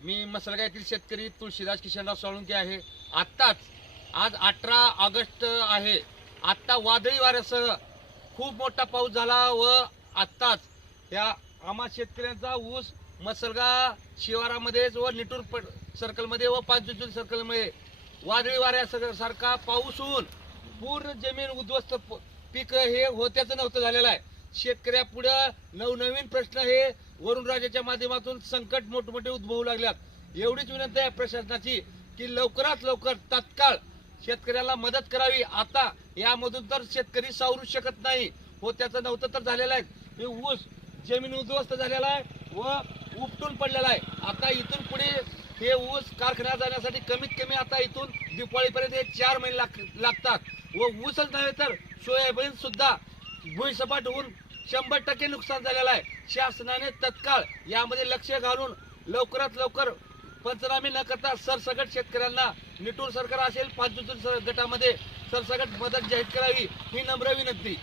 मी मसलगा यातील शेतकरी तुळशीदास किशनराव साळुंके आहे. आत्ताच आज अठरा ऑगस्ट आहे. आत्ता वादळी वाऱ्यासह खूप मोठा पाऊस झाला व आत्ताच या आम्हा शेतकऱ्यांचा ऊस मसलगा शिवारामध्येच व निटूर प- सर्कलमध्ये व पाचजुल सर्कलमध्ये वादळी वाऱ्या सारखा पाऊस होऊन पूर्ण जमीन उद्ध्वस्त पीक हे होत्याचं नव्हतं झालेलं आहे. शेतकऱ्यापुढं नवनवीन प्रश्न हे वरुणराजाच्या माध्यमातून संकट मोठमोठे उद्भवू लागल्यात. एवढीच विनंती आहे प्रशासनाची की लवकरात लवकर तत्काळ शेतकऱ्याला मदत करावी. आता यामधून तर शेतकरी सावरू शकत नाही हो त्याचं नव्हतं तर झालेलं आहे. हे ऊस जमीन उद्ध्वस्त झालेला आहे व उपटून पडलेला आहे. आता इथून पुढे हे ऊस कारखान्यात जाण्यासाठी कमीत कमी आता इथून दिवाळीपर्यंत हे चार महिने लाग- लागतात. व ऊसच नव्हे तर सोयाबीन सुद्धा भुईसपाट होऊन शंभर टक्के नुकसान झालेलं आहे. शासनाने तत्काळ यामध्ये लक्ष घालून लवकरात लवकर पंचनामे न करता सरसगट शेतकऱ्यांना निटूर सरकार असेल पाच गटामध्ये सरसगट मदत जाहीर करावी ही नम्र विनंती.